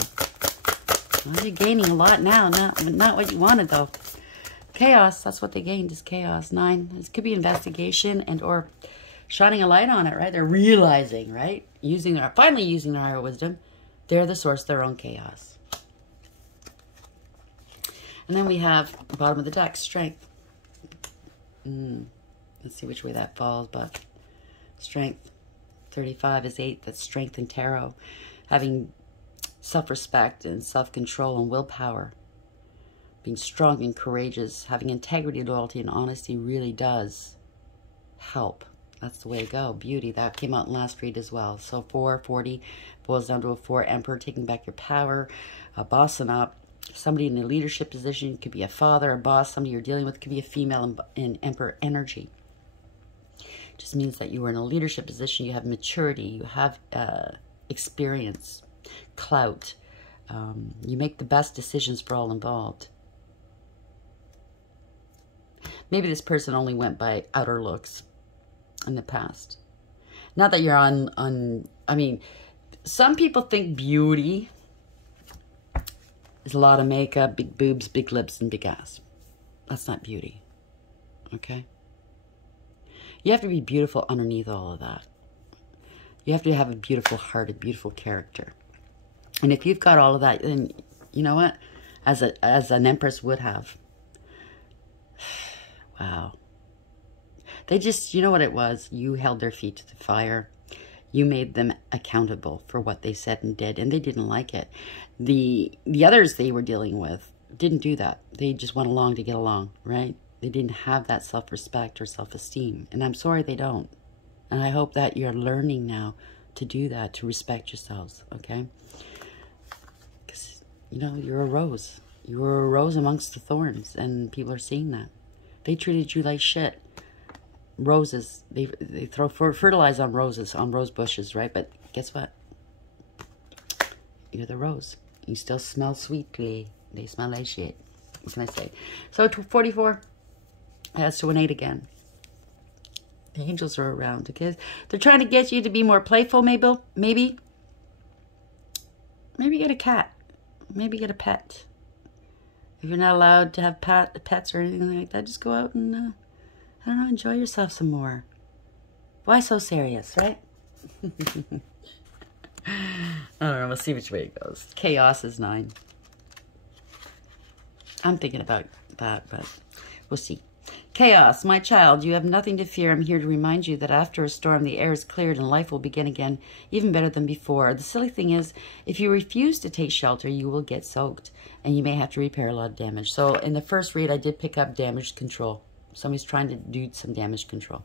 Well, you're gaining a lot now. Not what you wanted, though. Chaos, that's what they gained, is chaos. 9, this could be investigation and or shining a light on it, right? They're realizing, right? Finally using their higher wisdom. They're the source of their own chaos. And then we have bottom of the deck, strength. Let's see which way that falls, but strength. 35 is 8. That's strength in tarot. Having self-respect and self-control and willpower. Being strong and courageous. Having integrity, loyalty, and honesty really does help. That's the way to go. Beauty. That came out in last read as well. So 440 boils down to a 4. Emperor, taking back your power. Bossing up. Somebody in a leadership position. Could be a father, a boss. Somebody you're dealing with. Could be a female in Emperor energy. Just means that you are in a leadership position. You have maturity. You have experience. Clout. You make the best decisions for all involved. Maybe this person only went by outer looks in the past. Not that you're on I mean, some people think beauty is a lot of makeup, big boobs, big lips, and big ass. That's not beauty. Okay? You have to be beautiful underneath all of that. You have to have a beautiful heart, a beautiful character. And if you've got all of that, then you know what? As an Empress would have. Wow. They just, you know what it was? You held their feet to the fire. You made them accountable for what they said and did, and they didn't like it. The others they were dealing with didn't do that. They just went along to get along, right? They didn't have that self-respect or self-esteem, and I'm sorry they don't. And I hope that you're learning now to do that, to respect yourselves, okay? Because, you know, you're a rose. You were a rose amongst the thorns, and people are seeing that. They treated you like shit. Roses, they throw fertilizer on roses, on rose bushes, right? But guess what? You're the rose. You still smell sweetly. They smell like shit. What can I say? So 44 adds to an 8 again. The angels are around, okay? They're trying to get you to be more playful, maybe. Maybe get a cat. Maybe get a pet. If you're not allowed to have pets or anything like that, just go out and, I don't know, enjoy yourself some more. Why so serious, right? I don't know. We'll see which way it goes. Chaos is 9. I'm thinking about that, but we'll see. Chaos, my child, you have nothing to fear. I'm here to remind you that after a storm, the air is cleared and life will begin again, even better than before. The silly thing is, if you refuse to take shelter, you will get soaked, and you may have to repair a lot of damage. So in the first read, I did pick up damage control. Somebody's trying to do some damage control.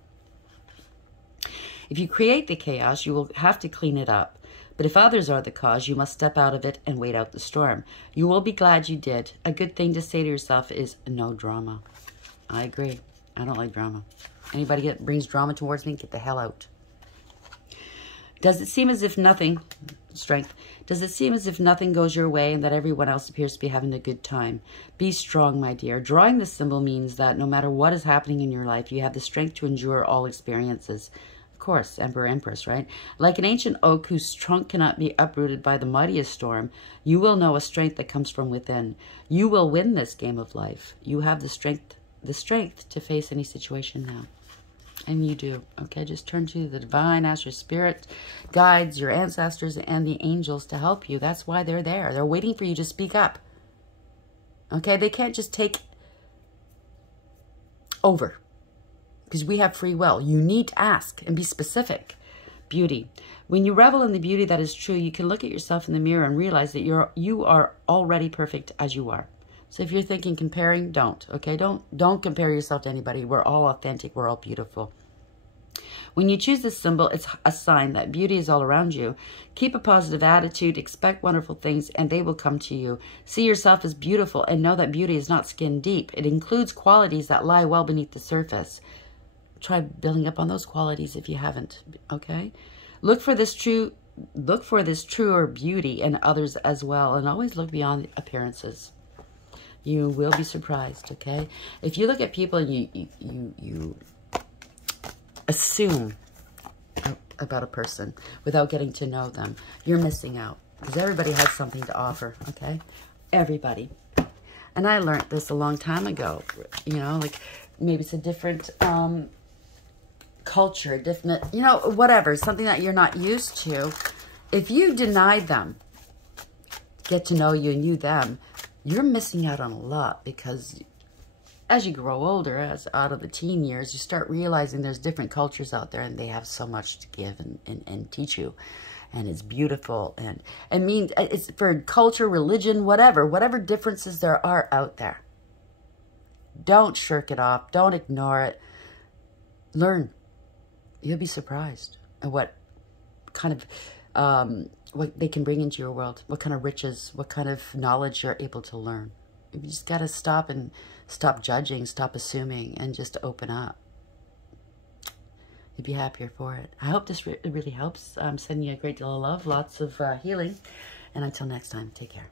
If you create the chaos, you will have to clean it up. But if others are the cause, you must step out of it and wait out the storm. You will be glad you did. A good thing to say to yourself is no drama. I agree. I don't like drama. Anybody that brings drama towards me, get the hell out. Does it seem as if nothing, strength, does it seem as if nothing goes your way and that everyone else appears to be having a good time? Be strong, my dear. Drawing this symbol means that no matter what is happening in your life, you have the strength to endure all experiences. Of course, Emperor, Empress, right? Like an ancient oak whose trunk cannot be uprooted by the mightiest storm, you will know a strength that comes from within. You will win this game of life. You have the strength to face any situation now. And you do. Okay, just turn to the divine, ask your spirit, guides, your ancestors, and the angels to help you. That's why they're there. They're waiting for you to speak up. Okay, they can't just take over. Because we have free will. You need to ask and be specific. Beauty. When you revel in the beauty that is true, you can look at yourself in the mirror and realize that you are already perfect as you are. So if you're thinking comparing, don't. Okay, don't compare yourself to anybody. We're all authentic. We're all beautiful. When you choose this symbol, it's a sign that beauty is all around you. Keep a positive attitude, expect wonderful things, and they will come to you. See yourself as beautiful and know that beauty is not skin deep. It includes qualities that lie well beneath the surface. Try building up on those qualities if you haven't, okay? Look for this truer beauty in others as well, and always look beyond appearances. You will be surprised, okay? If you look at people and you assume about a person without getting to know them, you're missing out. Because everybody has something to offer, okay? Everybody. And I learned this a long time ago. You know, like maybe it's a different culture, different, you know, whatever. Something that you're not used to. If you deny them, get to know you and you them, you're missing out on a lot, because as you grow older, as out of the teen years, you start realizing there's different cultures out there, and they have so much to give and teach you. And it's beautiful. And I mean, it's for culture, religion, whatever differences there are out there. Don't shirk it off. Don't ignore it. Learn. You'll be surprised at what kind of, what they can bring into your world, what kind of riches, what kind of knowledge you're able to learn. You just got to stop and stop judging, stop assuming, and just open up. You'd be happier for it. I hope this really helps. I'm sending you a great deal of love, lots of healing. And until next time, take care.